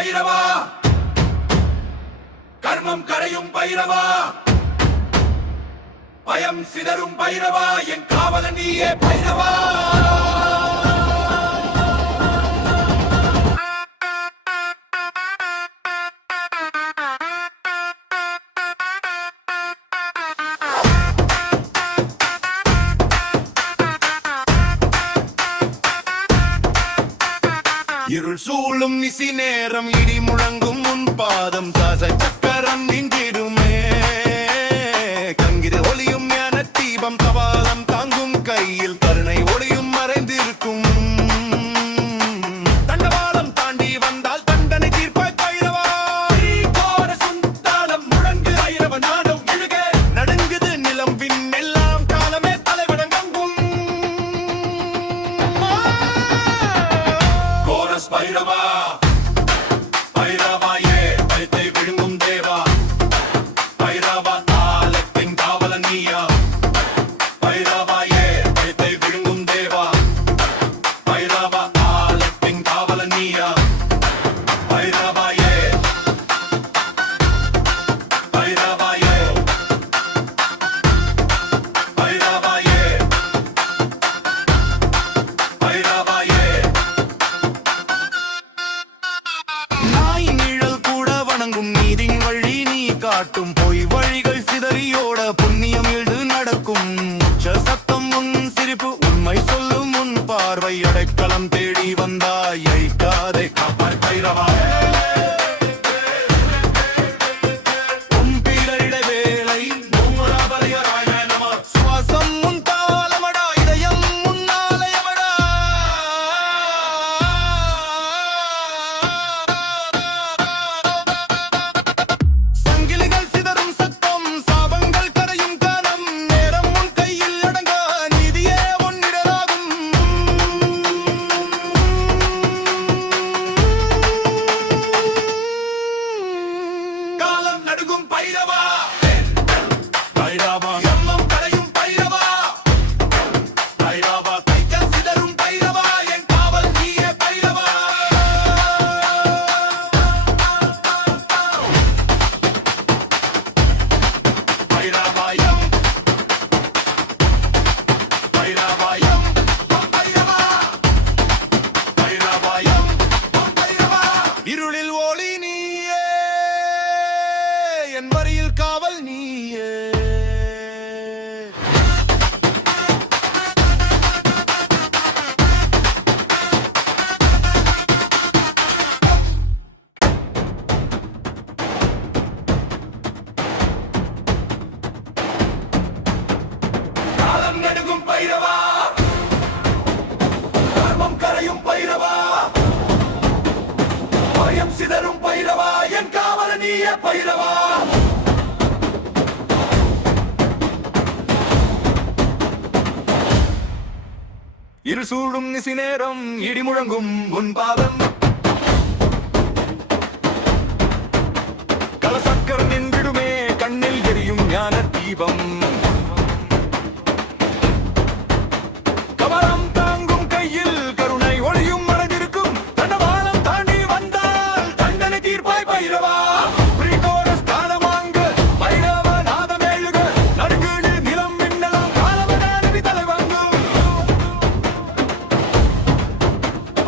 பைரவா, கர்மம் கரையும் பைரவா, பயம் சிதறும் பைரவா, என் காவலன் நீயே பைரவா. இருள் சூழும் நிசி நேரம் இடி முழங்கும் முன் பாதம் தாச சக்கரம் நின்றிடுமே. கங்கித ஒளியும் ஞான தீபம் கபாலம் தாங்கும் கையில் கருணை ஒளியும் மறைந்திருக்கும். தண்டவாளம் தாண்டி வந்தால் தண்டனை தீர்ப்பாய் பைரவா. சுந்தாலம் முழங்கு பைரவ நாடும் எழுக. நடுங்குது நிலம் விண்ணெல்லாம் காலமே தலைவணங்கும். பைரவா, பைரவாயே பயத்தை விழுங்கும் தேவா, பைரவா தாளத்தின் காவலன் நீயா. பைரவாயே பயத்தை விழுங்கும் தேவா, பைரவா தாளத்தின் காவலன் நீயா. பைரவாயே, பைரவாயே, பைரவாயே, பைரவாயே. நீதின் வழி நீ காட்டும் பொய் வழிகள் சிதறியோட புண்ணியம் எழுது நடக்கும். சத்தம் உன் சிரிப்பு உண்மை சொல்லும் உன் பார்வை அடைக்கலம் தேடி வந்தாய் ஐக்காதை காப்பாய் பைரவா. சுவாசம் உன் தாளமடா, இதயம் உன் ஆலயமடா. பைரவா, பைரவா எம்மம் கரையும் பைரவா, பைரவா கைகள் சிதறும் பைரவா, என் காவல் நீயே பைரவா. பைரவாயம், பைரவாயம், பைரவா, பைரவாயம், பைரவா. இருளில் ஒளி நீயே, என் வரியில் காவல் நீயே. காலம் நடுங்கும் பைரவா, கர்மம் கரையும் பைரவா, பயம் சிதறும் பைரவா, என் காவலன் நீயே பைரவா. இரு சூழும் நிசி நேரம் இடி முழங்கும் உன் பாதம். கலசக்கர் நின்றிடுமே கண்ணில் எரியும் ஞான தீபம். கவரம் தாங்கும் கையில் கருணை ஒளியும் மறைந்திருக்கும். தண்டவாளம் தாண்டி வந்தால் தண்டனை தீர்ப்பாய் பைரவா.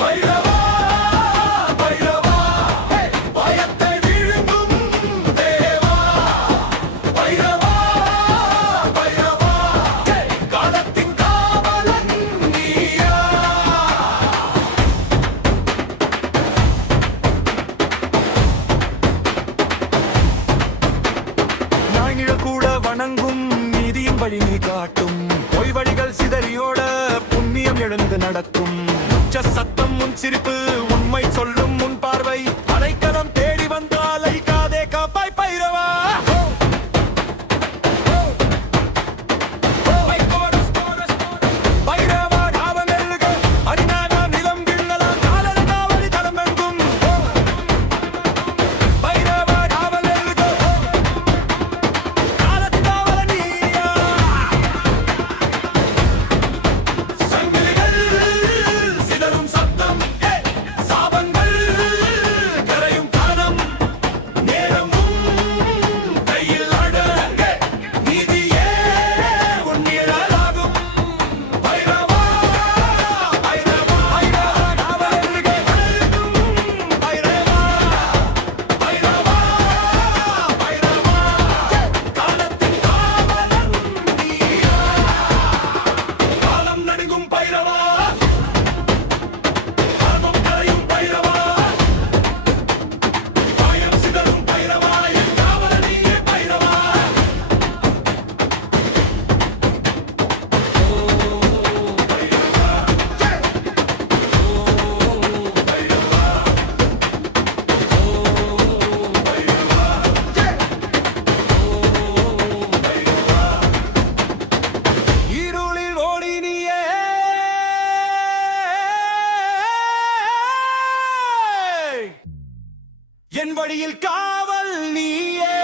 பைரவா, என் வழியில் காவல் நீயே